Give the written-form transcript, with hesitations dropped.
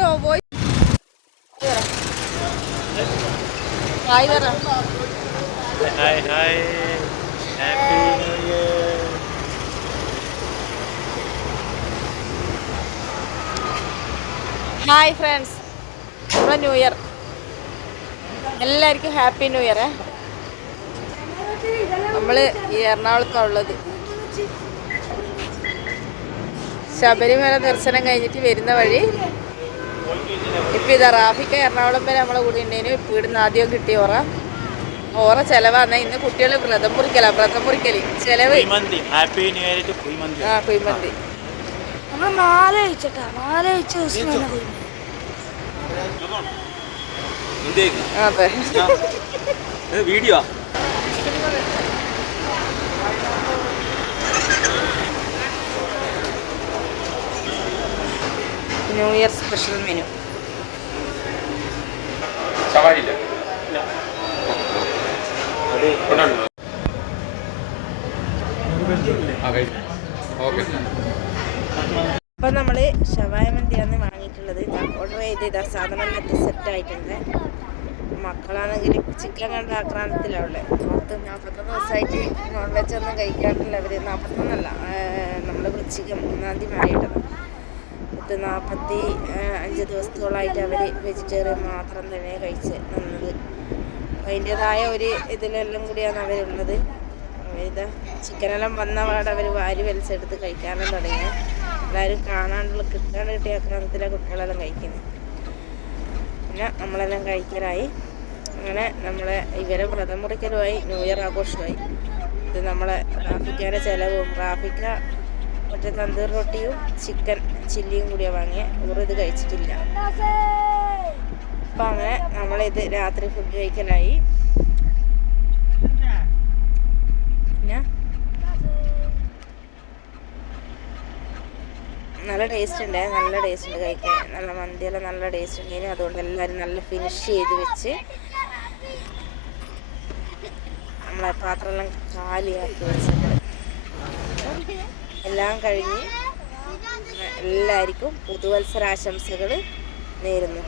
ഇത് പോയി ഹായ് പറ. Hi hi happy new year. Hi friends, നമ്മുടെ ന്യൂ ഇയർ എല്ലാവർക്കും ഹാപ്പി ന്യൂ ഇയർ. നമ്മൾ ഈ എറണാകുളത്താണ് ഉള്ളത്. ശബരിമല ദർശനം കഴിഞ്ഞിട്ട് വരുന്ന വഴി ഇപ്പം ഇതാ റാഫിക്ക എറണാകുളം വരെ നമ്മളെ കൂടെ ഉണ്ടേനു. ഇപ്പം ഇവിടുന്ന് ആദ്യം കിട്ടിയ ഓറ ചിലവാന്ന. ഇന്ന് കുട്ടികൾ വ്രതം മുറിക്കല് ചിലവ്. ആ കുഴിമന്തി അതെ video new year special menu. അപ്പം നമ്മൾ ഷവായ മന്തിയാണ് വാങ്ങിയിട്ടുള്ളത്. ഞാൻ ഓർഡർ ചെയ്ത് സാധനം സെറ്റായിട്ടുണ്ട്. മക്കളാണെങ്കിൽ ചിക്കൻ കണ്ട ആക്രാന്തത്തിലാവുള്ളത്. 41 ദിവസമായിട്ട് നോൺ വെജ് ഒന്നും കഴിക്കാറില്ല അവർ. 41 നമ്മൾ വൃശ്ചികം 1-ാം തീയതി മാറിയിട്ടത്. 45 ദിവസത്തോളമായിട്ട് അവർ വെജിറ്റേറിയൻ മാത്രം തന്നെ കഴിച്ച് നിന്നത്. അതിൻ്റേതായ ഒരു ഇതിലെല്ലാം കൂടിയാണ് അവരുള്ളത്. ഇത് ചിക്കനെല്ലാം വന്ന പാടെ അവർ വാരി വലിച്ചെടുത്ത് കഴിക്കാനും തുടങ്ങി. എല്ലാവരും കിട്ടാണ്ട് കിട്ടിയ ആക്രമണത്തിലെ കുട്ടികളെല്ലാം കഴിക്കുന്നത്. പിന്നെ നമ്മളെല്ലാം കഴിക്കലായി. അങ്ങനെ നമ്മളെ ഇവരെ വ്രതം മുറിക്കലുമായി, ന്യൂ ഇയർ ആഘോഷമായി. ഇത് നമ്മളെ റാഫിക്കാൻ്റെ ചിലവും. റാഫിക്ക മറ്റേ തന്തൂർ റൊട്ടിയും ചിക്കൻ ചില്ലിയും കൂടിയാണ് വാങ്ങിയത്. ഇത് കഴിച്ചിട്ടില്ല. അപ്പം അങ്ങനെ നമ്മളിത് രാത്രി ഫുഡ് കഴിക്കലായി. പിന്നെ നല്ല ടേസ്റ്റ് ഉണ്ട്, നല്ല ടേസ്റ്റ് ഉണ്ട് കഴിക്കാൻ. നല്ല മന്തിയെല്ലാം നല്ല ടേസ്റ്റ് ഉണ്ട്. അതുകൊണ്ട് എല്ലാവരും നല്ല ഫിനിഷ് ചെയ്ത് വെച്ച് നമ്മളെ പാത്രമെല്ലാം കാലിയാക്കി വെച്ചിട്ട് എല്ലാം കഴിഞ്ഞ് എല്ലാവർക്കും പുതുവത്സരാശംസകൾ നേരുന്നു.